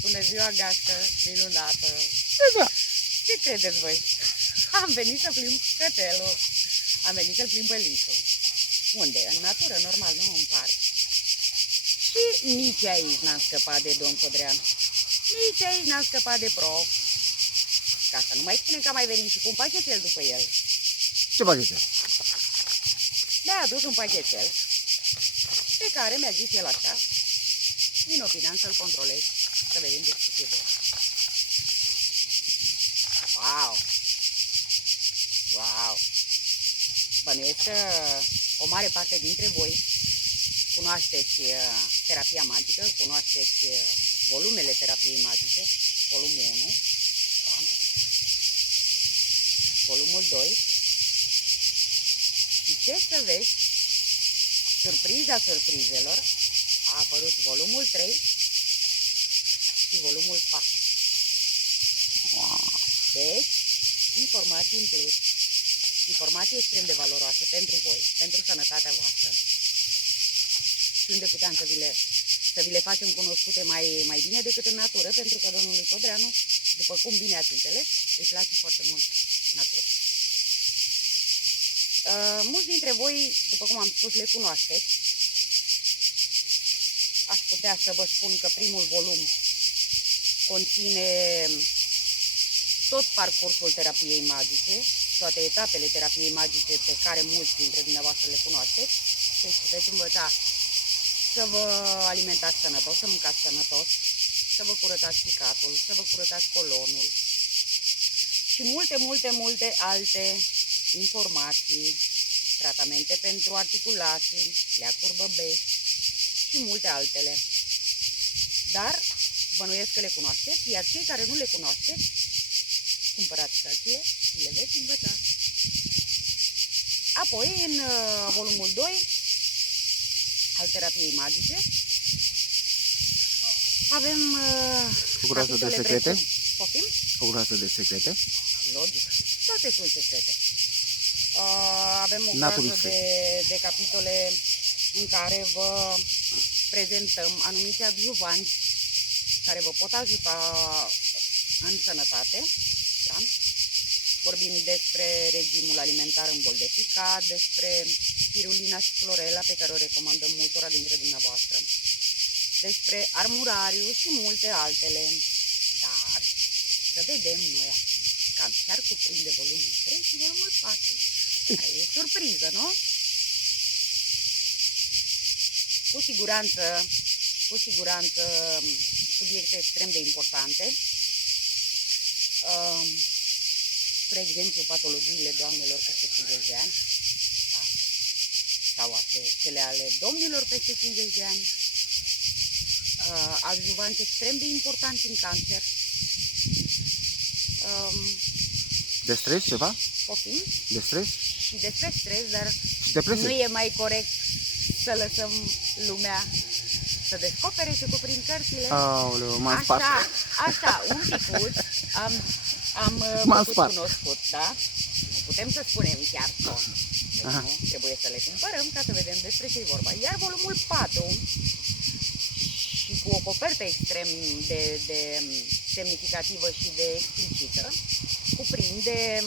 Bună ziua, gașcă minunată! Da. Ce credeți voi? Am venit să plimb cățelul. Am venit să-l plimb pe Lisu. Unde? În natură, normal, nu în parc. Și nici aici n-am scăpat de domn Codrean. Nici aici n-am scăpat de prof. Ca să nu mai spune că a mai venit și cu un pachetel după el. Ce pachete? Mi-a adus un pachetel pe care mi-a zis el așa: vin opineam să-l controlez, să vedem despre ce vor. Wow! Wow! Bănuiesc că o mare parte dintre voi cunoașteți terapia magică, cunoașteți volumele terapiei magice, volumul 1, da? Volumul 2. Și ce să vezi, surpriza surprizelor, a apărut volumul 3 și volumul 4. Deci, informații în plus, informații extrem de valoroasă pentru voi, pentru sănătatea voastră. Și unde puteam să vi le facem cunoscute mai bine decât în natură, pentru că domnului Codreanu, după cum bine ați înțeles, îi place foarte mult natura. Mulți dintre voi, după cum am spus, le cunoașteți. Aș putea să vă spun că primul volum conține tot parcursul terapiei magice, toate etapele terapiei magice pe care mulți dintre dumneavoastră le cunoașteți. Deci veți învăța să vă alimentați sănătos, să mâncați sănătos, să vă curățați ficatul, să vă curățați colonul și multe alte informații, tratamente pentru articulații, leacuri băbești și multe altele. Dar bănuiesc că le cunoașteți, iar cei care nu le cunoașteți, cumpărați cărțile și le veți învăța. Apoi, în volumul 2 al terapiei magice, avem O groază de secrete? Poftim? O groază de secrete? Logic. Toate sunt secrete. Avem o Natural groază de capitole în care vă prezentăm anumiți adjuvanți care vă pot ajuta în sănătate. Da? Vorbim despre regimul alimentar în bol de ficat, despre spirulina și clorela pe care o recomandăm multora dintre dumneavoastră, despre armurariu și multe altele. Dar să vedem noi acum cam ce ar cuprinde volumul 3 și volumul 4. Care e surpriză, nu? Cu siguranță subiecte extrem de importante. Spre exemplu, patologiile doamnelor peste 50 de ani, da? Sau cele ale domnilor peste 50 de ani, adjuvanți extrem de importanți în cancer. De stres ceva? Poftim? De stres? Și despre stres, dar Și depresie? nu e mai corect să lăsăm lumea să descopere ce cuprind cărțile. Aoleu, m-am spart. Așa, un picuț am făcut cunoscut, da? Nu putem să spunem chiar tot. Deci nu, trebuie să le cumpărăm ca să vedem despre ce e vorba. Iar volumul 4, și cu o copertă extrem de semnificativă și de explicită, cuprinde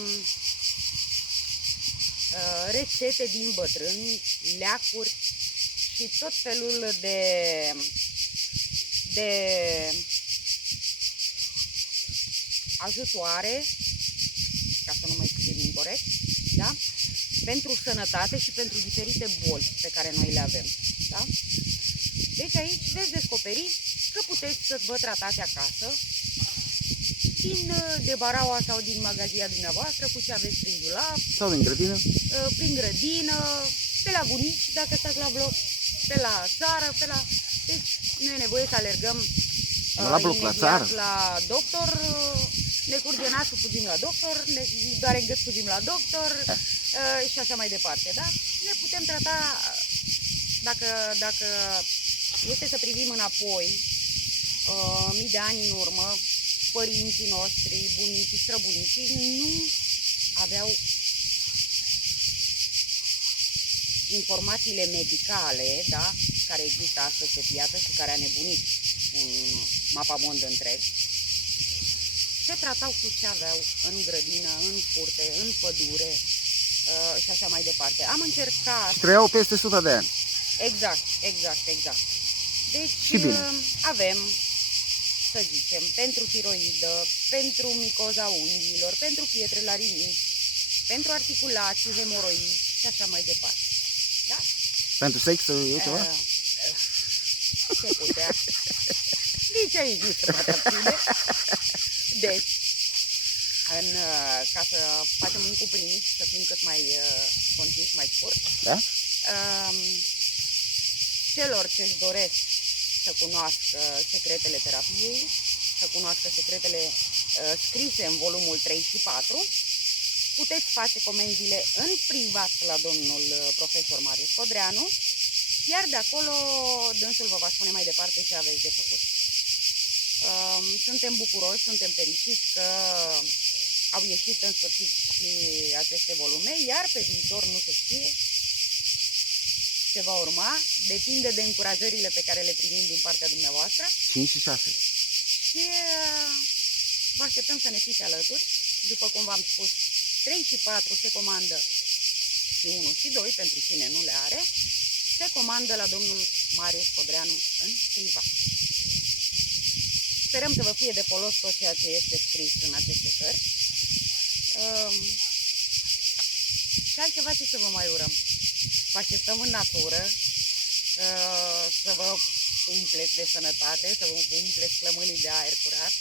rețete din bătrâni, leacuri și tot felul de ajutoare, ca să nu mai spun incorect, da? Pentru sănătate și pentru diferite boli pe care noi le avem. Da? Deci aici veți descoperi că puteți să vă tratați acasă, din debaraua sau din magazia dumneavoastră, cu ce aveți prin dulap, Sau din grădină? Prin grădină, pe la bunici, dacă stați la bloc, pe la țară, Deci nu e nevoie să alergăm La bloc, la țară. la doctor, ne curge nasul, fugim la doctor, ne doare în gât, fugim la doctor și așa mai departe, da? Ne putem trata, dacă este să privim înapoi, mii de ani în urmă, părinții noștri, bunicii, străbunicii, nu aveau informațiile medicale, da, care există astăzi pe piață și care a nebunit un mapamond întreg. Se tratau cu ce aveau în grădină, în curte, în pădure și așa mai departe. Am încercat... Trăiau peste 100 de ani. Exact. Deci Și bine. avem, să zicem, pentru tiroidă, pentru micoza unghiilor, pentru pietre la rinichi, pentru articulații, hemoroizi și așa mai departe. Da? Pentru sex e ceva? Se putea. Nici aici nu se poate abține. Deci, ca să facem un cuprins, să fim cât mai concis, mai scurt, Da? celor ce își doresc să cunoască secretele terapiei, să cunoască secretele scrise în volumul 3 și 4, puteți face comenzile în privat la domnul profesor Marius Codreanu, iar de acolo dânsul vă va spune mai departe ce aveți de făcut. Suntem bucuroși, suntem fericiți că au ieșit în sfârșit și aceste volume, iar pe viitor nu se știe ce va urma, depinde de încurajările pe care le primim din partea dumneavoastră 5 și 6. și vă așteptăm să ne fiți alături. După cum v-am spus, 3 și 4 se comandă și 1 și 2, pentru cine nu le are, se comandă la domnul Marius Codreanu în privat. Sperăm să vă fie de folos tot ceea ce este scris în aceste cărți. Și altceva ce să vă mai urăm. Vă așteptăm în natură, să vă umpleți de sănătate, să vă umpleți plămânii de aer curat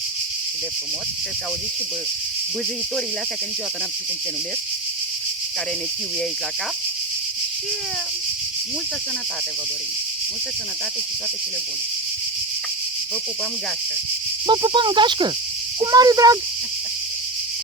și de frumos. Cred că auziți și bâzâitorile astea, că niciodată n-am știut cum se numesc, care ne chiuie aici la cap. Și multă sănătate vă dorim. Multă sănătate și toate cele bune. Vă pupăm gașcă! Vă pupăm gașcă! Cu mare drag!